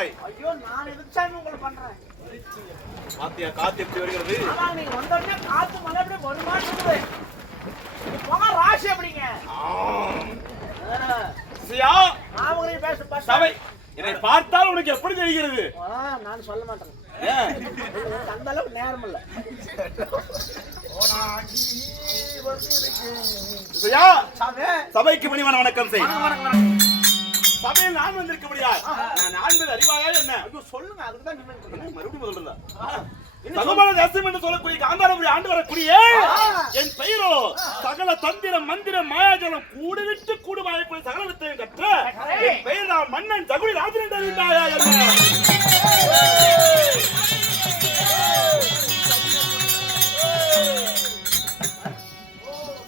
வந்தாய்? ஐயோ நான் எதுக்கு சாமி உங்களுக்கு பண்றேன்? பாத்தியா காத்து எப்படி வருகிறது? ஆமா நீங்க வந்தோடனே காத்து மழை அப்படியே வருமான்னு இருக்குது. போங்க ராசி எப்படிங்க? சியா அவங்களையும் பேச சபை என்னை பார்த்தால் உனக்கு எப்படி தெரிகிறது? நான் சொல்ல மாட்டேன். ஏன் அந்த அளவுக்கு நேரம் இல்ல. சியா சபைக்கு பணிவான வணக்கம் செய். சபையில் நான் வந்திருக்க முடியாது. நான் ஆண்கள் அறிவாயா என்ன? ஐயோ சொல்லுங்க, அதுக்கு தான் மறுபடியும் முதல்ல சகோதர தேசம் என்று சொல்லக்கூடிய காந்தாரபுரி ஆண்டு வரக்கூடிய என் பெயரோ சகல தந்திரம் மந்திரம் மாயாஜலம் கூடுவிட்டு கூடு வாய்ப்பு சகலத்தையும் கற்ற என் பெயர் தான் மன்னன் தகுதி ராஜன் என்று அறிந்தாயா என்ன?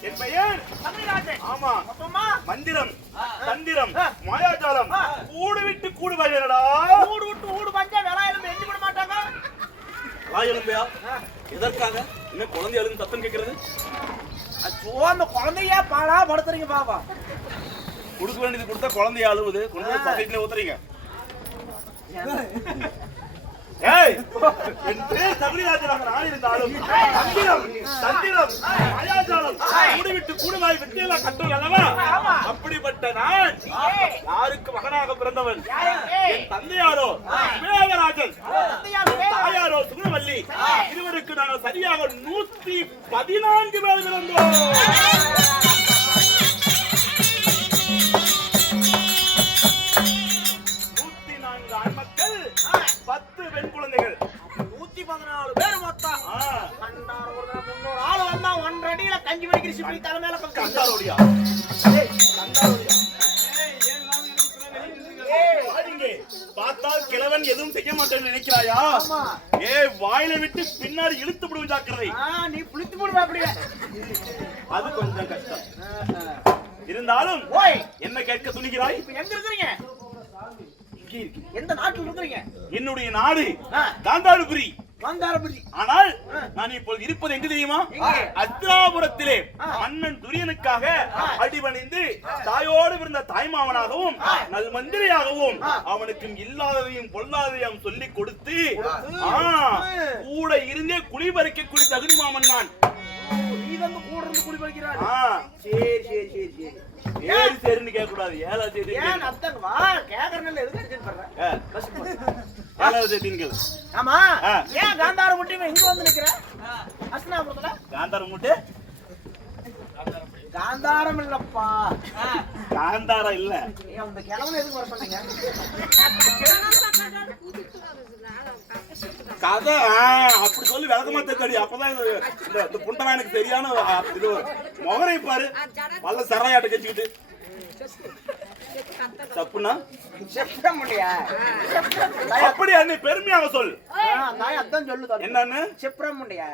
என் பெயர் ஆமா மந்திரம் தந்திரம் மாயாஜாலம் கூடு விட்டு கூடு வாய்டா. கூடு விட்டு ஊடு பஞ்சா வேலாயிரம் எண்ணி விட மாட்டாங்க. வாயெலும்பையா எதற்காக என்ன குழந்தை அழுது சத்தம் கேட்கிறது? அந்த குழந்தையா பாடா படுத்துறீங்க பாப்பா. கொடுக்க வேண்டியது கொடுத்தா குழந்தைய அழுவுது, கொண்டு பக்கெட்ல ஊத்துறீங்க. ஏய் என்று தமிழ்நாட்டில் நான் இருந்தாலும் தந்திரம் தந்திரம் மாயாஜாலம் கூடு விட்டு கூடுவாய் விட்டியெல்லாம் கட்டல் அல்லவா? அப்படிப்பட்ட நான் யாருக்கு மகனாக பிறந்தவன்? என் தந்தையாரோ விவேகராஜன், தாயாரோ சுகுணவல்லி. இருவருக்கு நாங்கள் சரியாக 114 பேர் பிறந்தோம். 104 ஆண் மக்கள், 10 பெண் குழந்தைகள். 114 பேர் மொத்தம். கண்டார ஒரு 300 ஆள் வந்தா 1 அடியில கஞ்சி வடிக்கிற சிப்பி தலை மேல கண்டாரோடியா பார்த்தால் கிழவன் எதுவும் செய்ய மாட்டேன்னு நினைக்கிறாயா? வாயில விட்டு பின்னாடி இழுத்து விடுவோம் ஜாக்கிரதை. நீ புளித்து போடுவ அப்படியே. அது கொஞ்சம் கஷ்டம் இருந்தாலும் என்ன கேட்க துணிகிறாய்? இப்ப எங்க இருக்கீங்க? எந்த நாட்டில் இருக்கீங்க? என்னுடைய நாடு காந்தாரபுரி. ஆனால் நான் இப்போது இருப்பது எங்கு தெரியுமா? அஸ்தினாபுரத்திலே மன்னன் துரியனுக்காக அடிபணிந்து தாயோடு பிறந்த தாய்மாமனாகவும் நல் மந்திரியாகவும் அவனுக்கு இல்லாததையும் பொல்லாததையும் சொல்லிக் கொடுத்து கூட இருந்தே குடிபறிக்கக்கூடிய தகுதி மாமன் நான். நீ வந்து கூட இருந்து குடிபறிக்கிறாய். சரி சரி சரி சரி ஏறி சரின்னு கேட்க கூடாது. ஏழா சரி ஏன் அத்தன் வா கேக்குறனல்ல எதுக்கு அடிச்சிட்டு பண்ற? ஏழா சரிங்கள். ஆமா ஏன் காந்தார முட்டிமே இங்க வந்து நிக்கிற? அஸ்தினாபுரத்துல காந்தார முட்டை காந்தாரம் இல்லப்பா. காந்தாரம் இல்ல. அந்த கிழவன் எதுக்கு வர சொன்னீங்க? கதை அப்படி சொல்லி விளக்கமா தெரியாது. அப்பதான் இந்த புண்டவானுக்கு சரியான இது முகரை பாரு. பல்ல சரையாட்ட கழிச்சுக்கிட்டு தப்புனா அப்படி அன்னை பெருமையாக சொல். அதான் சொல்லு என்னன்னு செப்ரமுண்டியா.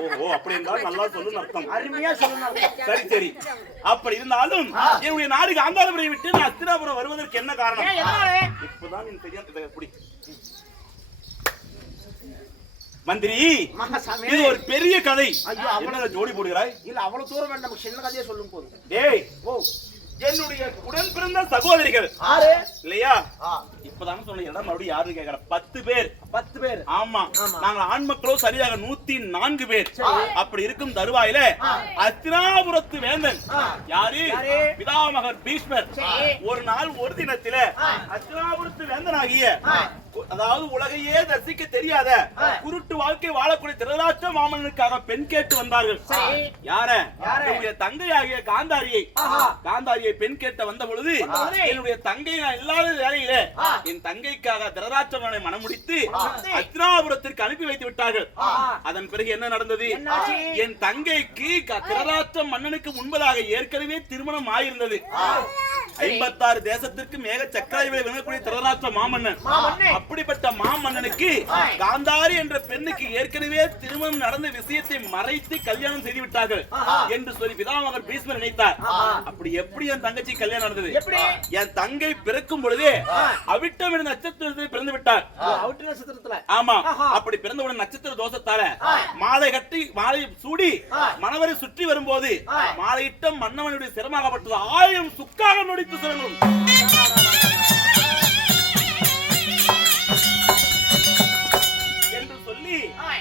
ஓஹோ அப்படி இருந்தாலும் நல்லா சொல்லுன்னு அர்த்தம். அருமையா சொல்லணும். சரி சரி அப்படி இருந்தாலும் என்னுடைய நாடு காந்தாரபுரியை விட்டு நான் அஸ்தினாபுரம் வருவதற்கு என்ன காரணம்? இப்பதான் நீ பெரிய புடி மந்திரி. இது ஒரு பெரிய கதை. என்ன ஜோடி போடுகிறாய்? இல்ல அவ்வளவு தூரம் வேண்டாம், நமக்கு சின்ன கதையை சொல்லும் போது. டேய் என்னுடைய உடன் பிறந்த சகோதரிகள் இல்லையா? இப்பதான் சொன்ன இடம் மறுபடியும் யாருன்னு கேக்குற? 10 பேர். 10 பேர். ஆமா நாங்கள் ஆண் மக்களோ சரியாக 104 பேர். அப்படி இருக்கும் தருவாயில அஸ்தினாபுரத்து வேந்தன் யாரு? பிதாமகர் பீஷ்மர் ஒரு நாள் ஒரு தினத்தில அஸ்தினாபுரத்து வேந்தனாகிய, அதாவது உலகையே தரிசிக்க தெரியாத குருட்டு வாழ்க்கை வாழக்கூடிய திருதராஷ்டிர மாமன்னனுக்காக பெண் கேட்டு வந்தார்கள். யார? என்னுடைய தங்கையாகிய காந்தாரியை பெண் கேட்ட வந்த பொழுது என்னுடைய தங்கை நான் இல்லாத வேலையில என் தங்கைக்காக திருதராஷ்டிரனை மனமுடித்து அஸ்தினாபுரத்திற்கு அனுப்பி வைத்து விட்டார்கள். அதன் பிறகு என்ன நடந்தது? என் தங்கைக்கு திருதராஷ்டிர மன்னனுக்கு முன்பதாக ஏற்கனவே திருமணம் ஆயிருந்தது. 56 தேசத்திற்கு மேக சக்கராயுவை விளங்கக்கூடிய திருதராஷ்டிர மாமன்னன். அப்படிப்பட்ட மாமன்னனுக்கு காந்தாரி என்ற பெண்ணுக்கு ஏற்கனவே திருமணம் நடந்த விஷயத்தை மறைத்து கல்யாணம் செய்து விட்டார்கள் என்று சொல்லி பிதாமகர் பீஷ்மர் நினைத்தார். அப்படி எப்படி என் தங்கச்சி கல்யாணம் நடந்தது? என் தங்கை பிறக்கும் பொழுதே அவிட்டம் என்ற நட்சத்திரத்தில் பிறந்து விட்டார். ஆமா அப்படி பிறந்தவுடன் நட்சத்திர தோஷத்தால மாலை கட்டி மாலை சூடி மணவரை சுற்றி வரும்போது மாலையிட்ட மன்னவனுடைய சிரமாகப்பட்டது 1000 சுக்காக நொடித்து சிறங்கும்.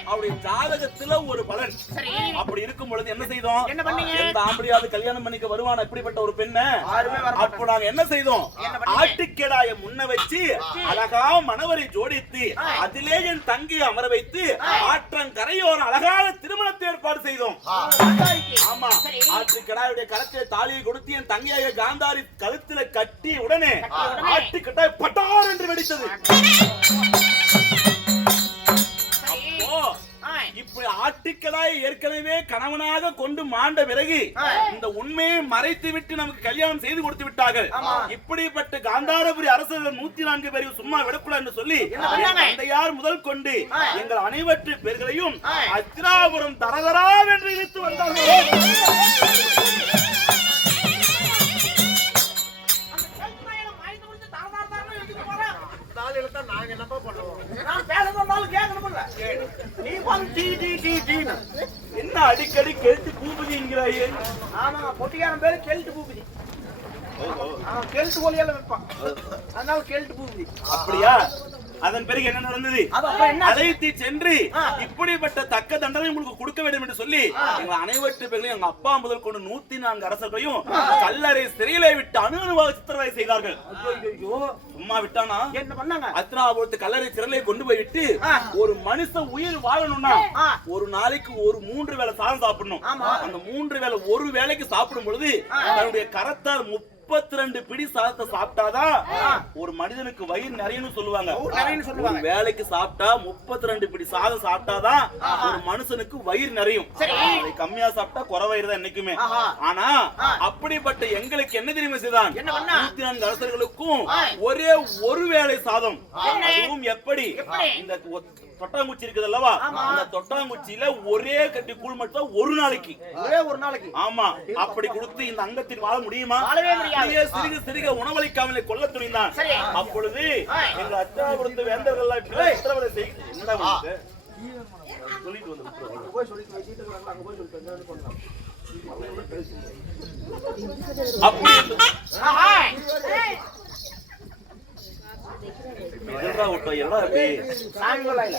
அவருடைய ஜாதகத்துல ஒரு பலன். சரி. அப்படி இருக்கும் பொழுது என்ன செய்தோம்? என்ன பண்ணீங்க? எந்த ஆம்பளையாவது கல்யாணம் பண்ணிக்க வருவானா இப்படிப்பட்ட ஒரு பெண்ண? யாருமே வர அப்போ நாங்க என்ன செய்தோம்? ஆட்டுக்கெடாய முன்ன வச்சு அழகா மணவரை ஜோடித்து அதிலே என் தங்கி அமர வைத்து ஆற்றங்கரையோரம் அழகான திருமணத்தை ஏற்பாடு செய்தோம். ஆமா, ஆட்டுக்கெடாயுடைய கரத்தை தாலியை கொடுத்து என் தங்கையாக காந்தாரி கழுத்துல கட்டி உடனே ஆட்டுக்கெடாய் பட்டார் என்று வெடித்தது. இப்படி ஆட்டுக்கடாய் ஏற்கனவே கணவனாக கொண்டு மாண்ட பிறகு இந்த உண்மையை மறைத்து விட்டு நமக்கு கல்யாணம் செய்து கொடுத்து விட்டார்கள். இப்படிப்பட்ட காந்தாரபுரி அரசர்கள் 104 பேரையும் சும்மா விடக்கூடாது என்று சொல்லி தந்தையார் முதல் கொண்டு எங்கள் அனைவற்று பேர்களையும் அத்திராபுரம் தரதரா என்று இழுத்து வந்தார்கள். என்ன அடிக்கடி கெழுத்து பூபதி என்கிறாயே? ஆமா, பொட்டிக்காரன் பேரு கெல்ட்டு பூபதி. கெல்ட்டு ஒலியால வைப்பான், அதனால கெல்ட்டு பூபதி. அப்படியா? அதன் பிறகு என்ன நடந்தது? அழைத்து சென்று இப்படிப்பட்ட தக்க தண்டனை உங்களுக்கு கொடுக்க வேண்டும் என்று சொல்லி எங்கள் அனைவற்று பேர்களையும் எங்க அப்பா முதல் கொண்டு 104 அரசர்களையும் கல்லறை சிறையிலே விட்டு அணுவாக சித்திரவதை செய்தார்கள். சும்மா விட்டானா? என்ன பண்ணாங்க? அத்திராபுரத்து கல்லறை சிறையிலே கொண்டு போயிட்டு ஒரு மனுஷ உயிர் வாழணும்னா ஒரு நாளைக்கு ஒரு 3 வேளை சாதம் சாப்பிடணும். அந்த 3 வேளை ஒரு வேளைக்கு சாப்பிடும் பொழுது தன்னுடைய கரத்தால் 32 பிடி சாதத்தை சாப்பிட்டாதான் ஒரு மனிதனுக்கு வயிறு நிறையன்னு சொல்லுவாங்க. ஒரு வேலைக்கு சாப்பிட்டா 32 பிடி சாதம் சாப்பிட்டாதான் ஒரு மனுஷனுக்கு வயிறு நிறையும். கம்மியா சாப்பிட்டா குறை வயிறு தான் என்னைக்குமே. ஆனா அப்படிப்பட்ட எங்களுக்கு என்ன தெரியுமா செய்தான்? 104 அரசர்களுக்கும் ஒரே ஒரு வேளை சாதம். அதுவும் எப்படி? இந்த தொட்டாங்குச்சி இருக்குது அல்லவா, அந்த தொட்டாங்குச்சியில ஒரே கட்டி கூழ் மட்டும் ஒரு நாளைக்கு. ஆமா, அப்படி கொடுத்து இந்த அங்கத்தில் வாழ முடியுமா? சிறுக சிறுக உணவளிக்காமலே கொல்ல துணிந்தான். அப்பொழுது எங்க அத்திராபுரத்து வேந்தர்கள் சொல்லிட்டு வந்து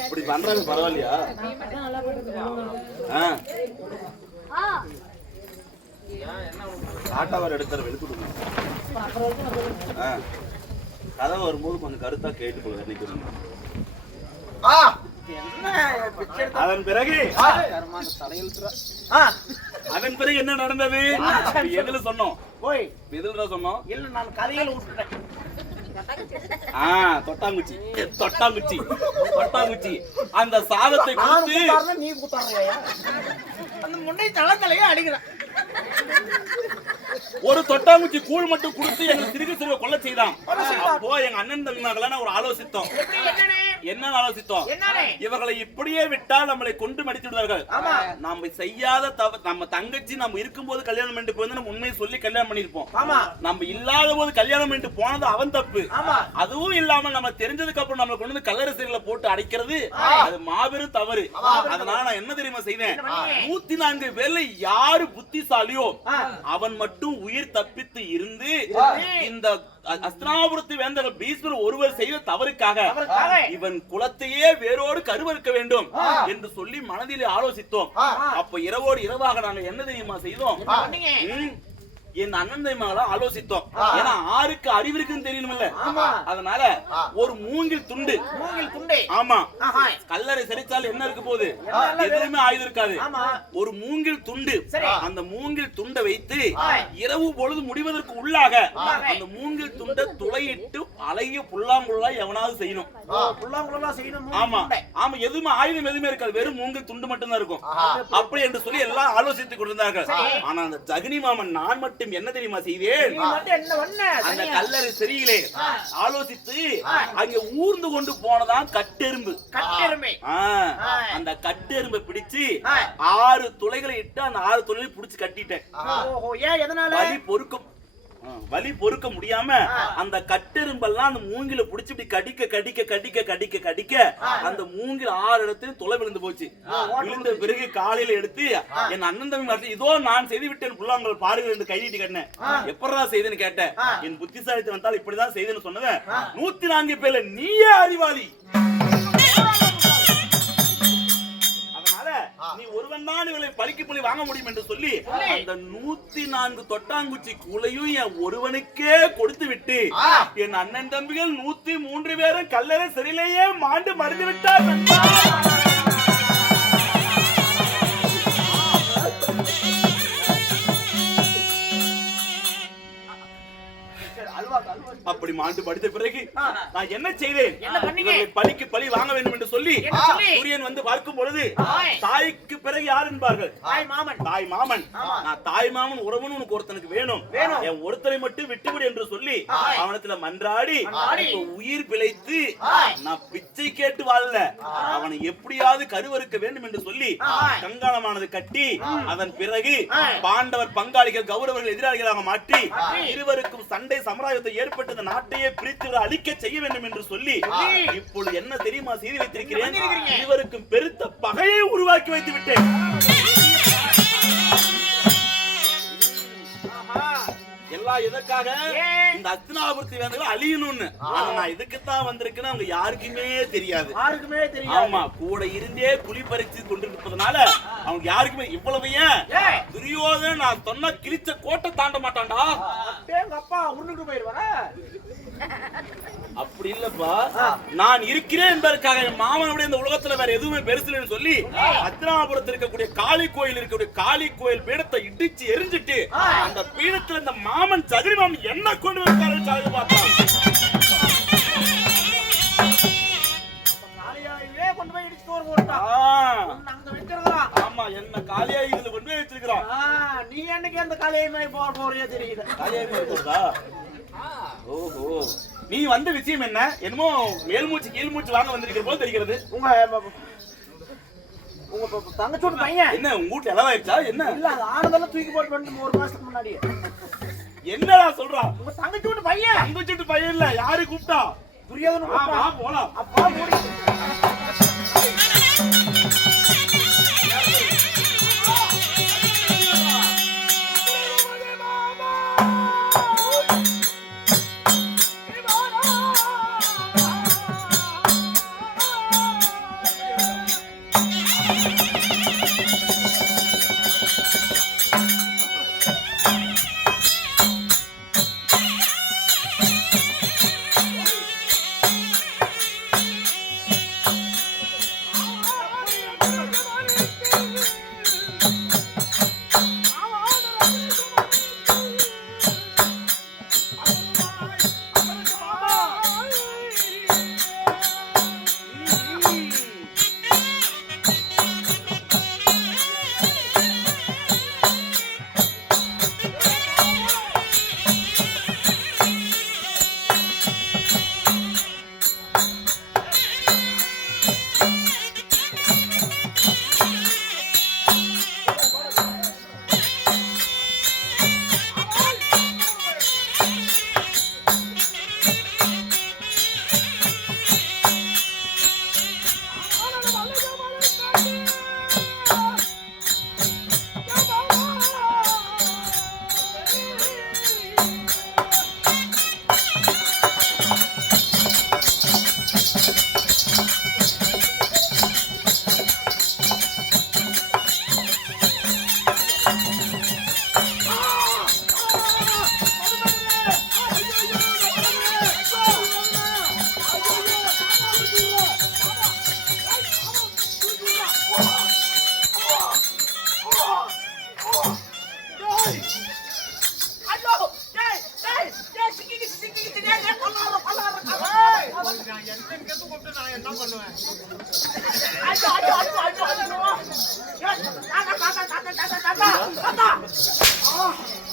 இப்படி பண்றாங்க பரவாயில்லையா? ஆட்டவர் எடுத்தார வெளிக்கிட்டு கதவை வரும்போது கொஞ்சம் கருத்தா கேட்டுக்கொள்ள நினைக்கிறேன். அதன் பிறகு என்ன நடந்தது? எதுல சொன்னோம்? எதுல சொன்னோம்? இல்ல, நான் கதையில விட்டுட்டேன். தொட்டாங்குச்சி தொட்டாங்குச்சி தொட்டாங்குச்சி அந்த சாதத்தை கொடுத்து நீ கூட்டாங்க அந்த முன்னே தளத்தலையே அடிக்கிறேன். ஒரு தொட்டாங்குச்சி கூழ் மட்டும் கொடுத்து எங்க சிறுக சிறுக கொல்ல செய்தான். அப்போ எங்க அண்ணன் தம்பினால ஒரு ஆலோசித்தோம். என்ன ஆலோசித்தோம்? இவர்களை இப்படியே விட்டால் நம்மளை கொண்டு மடித்து விடுவார்கள். நம்ம செய்யாத நம்ம தங்கச்சி நம்ம இருக்கும் போது கல்யாணம் பண்ணிட்டு போய் நம்ம உண்மையை சொல்லி கல்யாணம் பண்ணிருப்போம். நம்ம இல்லாத போது கல்யாணம் பண்ணிட்டு போனது அவன் தப்பு. அதுவும் இல்லாம நம்ம தெரிஞ்சதுக்கு அப்புறம் நம்மளை கொண்டு வந்து கல்லறை சிறையில போட்டு அடைக்கிறது அது மாபெரும் தவறு. அதனால நான் என்ன தெரியுமா செய்தேன்? 104 பேர்ல யாரு புத்திசாலியோ அவன் மட்டும் உயிர் தப்பித்து இருந்து இந்த அஸ்தினாபுரத்து வேந்தர்கள் பீஷ்மர் ஒருவர் செய்த தவறுக்காக இவன் குலத்தையே வேரோடு கருவறுக்க வேண்டும் என்று சொல்லி மனதிலே ஆலோசித்தோம். அப்ப இரவோடு இரவாக நாங்கள் என்ன தெரியுமா செய்தோம்? என் அண்ணன் தம்பிமார ஆலோசித்தோம். ஏன்னா ஆருக்கு அறிவு இருக்குன்னு தெரியணும்ல. அதனால ஒரு மூங்கில் துண்டு. ஆமா, கல்லறை சரிச்சால் என்ன இருக்க போகுது? எதுவுமே ஆயுதம் இருக்காது. ஒரு மூங்கில் துண்டு. அந்த மூங்கில் துண்டை வைத்து இரவு பொழுது முடிவதற்கு உள்ளாக அந்த மூங்கில் துண்டை துளையிட்டு அழகிய புல்லாங்குழலா எவனாவது செய்யணும். ஆமா ஆமா, எதுவுமே ஆயுதம் எதுவுமே இருக்காது, வெறும் மூங்கில் துண்டு மட்டும் தான் இருக்கும். அப்படி என்று சொல்லி எல்லாம் ஆலோசித்துக் கொண்டிருந்தார்கள். ஆனா அந்த ஜெகனி மாமன் நான் மட்டும் என்ன தெரியுமா செய்தேன்? அந்த கல்லறை சிறையிலே ஆலோசித்து அங்க ஊர்ந்து கொண்டு போனதான் கட்டெரும்பு. அந்த கட்டெரும்பை பிடிச்சு 6 துளைகளை இட்டு அந்த 6 துளைகளை பிடிச்சு கட்டிட்டேன். வலி பொறுக்க முடியாம அந்த கட்டெரும்பெல்லாம் அந்த மூங்கில புடிச்சு இப்படி கடிக்க கடிக்க கடிக்க கடிக்க கடிக்க அந்த மூங்கில் 6 இடத்துல துளை விழுந்து போச்சு. விழுந்த பிறகு காலையில எடுத்து என் அண்ணன் தம்பி இதோ நான் செய்து விட்டேன் புல்லாங்கள் பாருங்கள் என்று கைதிட்டு கண்ணேன். எப்படா செய்தேன்னு கேட்டேன். என் புத்திசாலித்து வந்தால் இப்படிதான் செய்தேன்னு சொன்னத 104 பேர்ல நீயே அறிவாளி. நீ ஒருவன் தான் இவளை பழிக்கு பழி வாங்க முடியும் என்று சொல்லி அந்த 104 தொட்டாங்குச்சி கூலையும் என் ஒருவனுக்கே கொடுத்து விட்டு என் அண்ணன் தம்பிகள் 103 பேரும் கல்லறை சிறையிலேயே மாண்டு மறைந்து விட்டார். அப்படி மாண்டு படித்த பிறகு நான் என்ன செய்தேன்? பழிக்கு பழி வாங்க வேண்டும் என்று சொல்லி சூரியன் வந்து பார்க்கும் பொழுது தாய்க்கு பிறகு யார் என்பார்கள்? தாய் மாமன். நான் தாய் மாமன் உறவுன்னு உனக்கு ஒருத்தனுக்கு வேணும், என் ஒருத்தரை மட்டும் விட்டுவிடு என்று சொல்லி அவனத்துல மன்றாடி உயிர் பிழைத்து நான் பிச்சை கேட்டு வாழல, அவனை எப்படியாவது கருவறுக்க வேண்டும் என்று சொல்லி கங்காணமானது கட்டி அதன் பிறகு பாண்டவர் பங்காளிகள் கௌரவர்கள் எதிராளிகளாக மாற்றி இருவருக்கும் சண்டை சமுதாயத்தை ஏற்பட்டு நாட்டையே பிரித்து அழிக்க செய்ய வேண்டும் என்று சொல்லி இப்பொழுது என்ன தெரியுமா செய்து வைத்திருக்கிறேன்? இருவருக்கும் பெருத்த பகையை உருவாக்கி வைத்து விட்டேன். எல்லாம் எதற்காக? இந்த அஸ்தினாபுரத்து வேந்தர்கள் அழியணும்னு. நான் இதுக்குத்தான் வந்திருக்கேன்னு அவங்க யாருக்குமே தெரியாது. ஆமா, கூட இருந்தே குழி பறிச்சு கொண்டிருப்பதனால அவங்க யாருக்குமே இவ்வளவு ஏன் துரியோதனன் நான் சொன்ன கிழிச்ச கோட்டை தாண்ட மாட்டான்டா. அப்பா உருண்டு போயிருவாரா? அப்படி இல்லப்பா, நான் இருக்கிறேன் என்பதற்காக என் மாமனுடைய இந்த உலகத்துல வேற எதுவுமே பெருசுன்னு சொல்லி அஸ்தினாபுரத்தில் இருக்கக்கூடிய காளி கோயில் இருக்கக்கூடிய காளி கோயில் பீடத்தை இடிச்சு எரிஞ்சிட்டு அந்த பீடத்துல இந்த மாமன் சதுரி மாமன் என்ன கொண்டு வந்தாரு பார்த்தா கொண்டு போய் இடிச்சு தோறு போட்டான். ஆமா, என்ன காளியா இதுல கொண்டு போய் வச்சிருக்கான். நீ என்னைக்கு அந்த காளியை போறியா தெரியுது? காளியா ஓஹோ, நீ வந்த விஷயம் என்ன? என்னமோ மேல் மூச்சு கீழ் மூச்சு வாங்க வந்திருக்கிற போல தெரிகிறது. உங்க தங்கச்சோட பையன் என்ன உங்க வீட்டுல எலவாயிடுச்சா என்ன? இல்ல, அது ஆனதெல்லாம் தூக்கி போட்டு வந்து 1 மாசத்துக்கு முன்னாடி. என்னடா சொல்றா? உங்க தங்கச்சோட பையன். தங்கச்சோட பையன் இல்ல, யாரு கூப்பிட்டா? துரியோதனன். போலாம். அப்பா மூடி.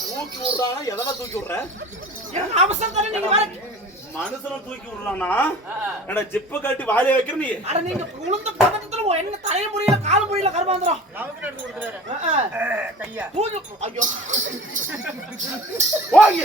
தூக்கி விடுறானா? எதெல்லாம் தூக்கி விடுற? மனுஷனை தூக்கி விடுறானா? என்ன ஜிப்ப கட்டி வாயில வைக்கிற நீ? அட நீங்க உளுந்த பதட்டத்துல என்ன தலைய முடியல கால முடியல கர்மாந்திரம் நமக்கு நட்டு கொடுத்துறாரு. கையா தூக்கு. ஐயோ போங்க.